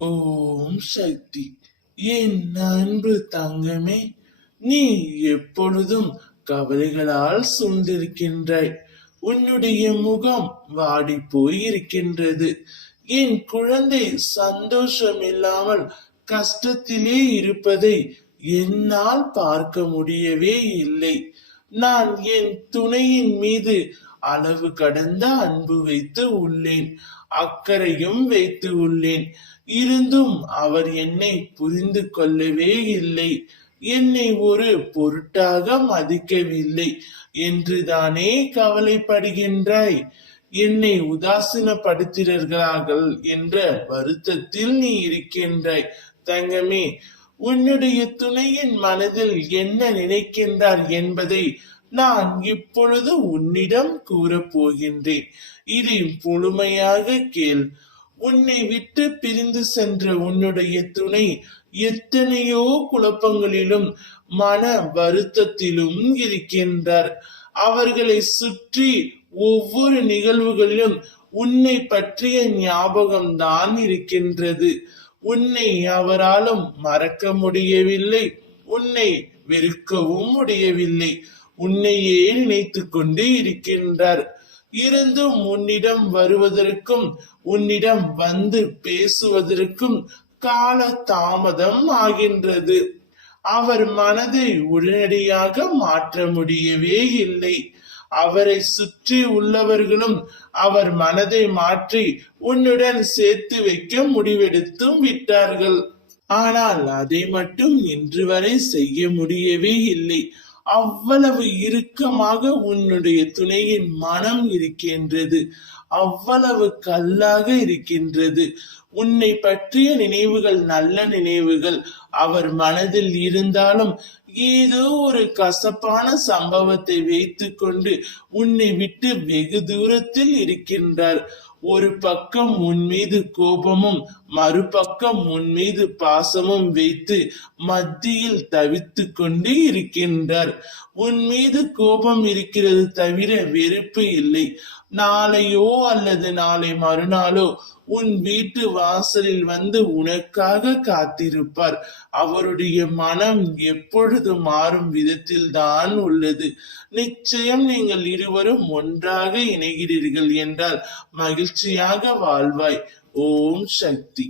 ஓம் சக்தி. என் அன்பு தங்கமே, நீ எப்பொழுதும் கவலைகளால் சூழ்ந்திருக்கின்றாய். உன்னுடைய முகம் வாடி போயிருக்கின்றது. என் குழந்தை சந்தோஷம் இல்லாமல் கஷ்டத்திலே இருப்பதை என்னால் பார்க்க முடியவே இல்லை. நான் என் துணையின் மீது அளவு கடந்த அன்பு வைத்து உள்ளேன், அக்கறையும் வைத்து உள்ளேன். இருந்தும் அவர் என்னை புரிந்து கொள்ளவே இல்லை, என்னை ஒரு பொருட்டாக மதிக்கவில்லை என்றுதானே கவலைப்படுகின்றாய். என்னை உதாசீனப்படுத்தினார்கள் என்ற வருத்தத்தில் நீ இருக்கின்றாய். தங்கமே, உன்னுடைய துணையின் மனதில் என்ன நினைக்கின்றார் என்பதை நான் இப்பொழுது உன்னிடம் கூறப் போகின்றேன். இதை முழுமையாக கேள். உன்னை விட்டு பிரிந்து சென்ற உன்னுடைய துணை எத்தனையோ குழப்பங்களிலும் மன வருத்தத்திலும் இருக்கின்றார். அவர்களை சுற்றி ஒவ்வொரு நிகழ்வுகளிலும் உன்னை பற்றிய ஞாபகம்தான் இருக்கின்றது. உன்னை அவராலும் மறக்க முடியவில்லை, உன்னை வெறுக்கவும் முடியவில்லை. உன்னையே நினைத்து கொண்டு இருக்கின்றார். இருந்தும் உன்னிடம் வருவதற்கும் உன்னிடம் வந்து பேசுவதற்கும் கால தாமதம் ஆகின்றது. அவர் மனதை உடனடியாக மாற்ற முடியவே இல்லை. அவரை சுற்றி உள்ளவர்களும் அவர் மனதை மாற்றி உன்னுடன் சேர்த்து வைக்க முடிவெடுத்தும் விட்டார்கள். ஆனால் அதை மட்டும் இன்று வரை செய்ய முடியவே இல்லை. அவ்வளவு இறுக்கமாக உன்னுடைய துணையின் மனம் இருக்கின்றது, அவ்வளவு கல்லாக இருக்கின்றது. உன்னை பற்றிய நினைவுகள், நல்ல நினைவுகள் அவர் மனதில் இருந்தாலும் ஏதோ ஒரு கசப்பான சம்பவத்தை வைத்துக் கொண்டு உன்னை விட்டு வெகு தூரத்தில் இருக்கின்றார். ஒரு பக்கம் உன் மீது கோபமும் மறுபக்கம் உன் மீது பாசமும் வைத்து மத்தியில் தவித்து கொண்டு இருக்கின்றார். உன் மீது கோபம் இருக்கிறது தவிர வெறுப்பு இல்லை. நாளையோ அல்லது நாளை மறுநாளோ உன் வீட்டு வாசலில் வந்து உனக்காக காத்திருப்பார். அவருடைய மனம் எப்பொழுது மாறும் விதத்தில் தான் உள்ளது. நிச்சயம் நீங்கள் இருவரும் ஒன்றாக இணைகிறீர்கள் என்றால் மகிழ்ச்சியாக வாழ்வாய். ஓம் சக்தி.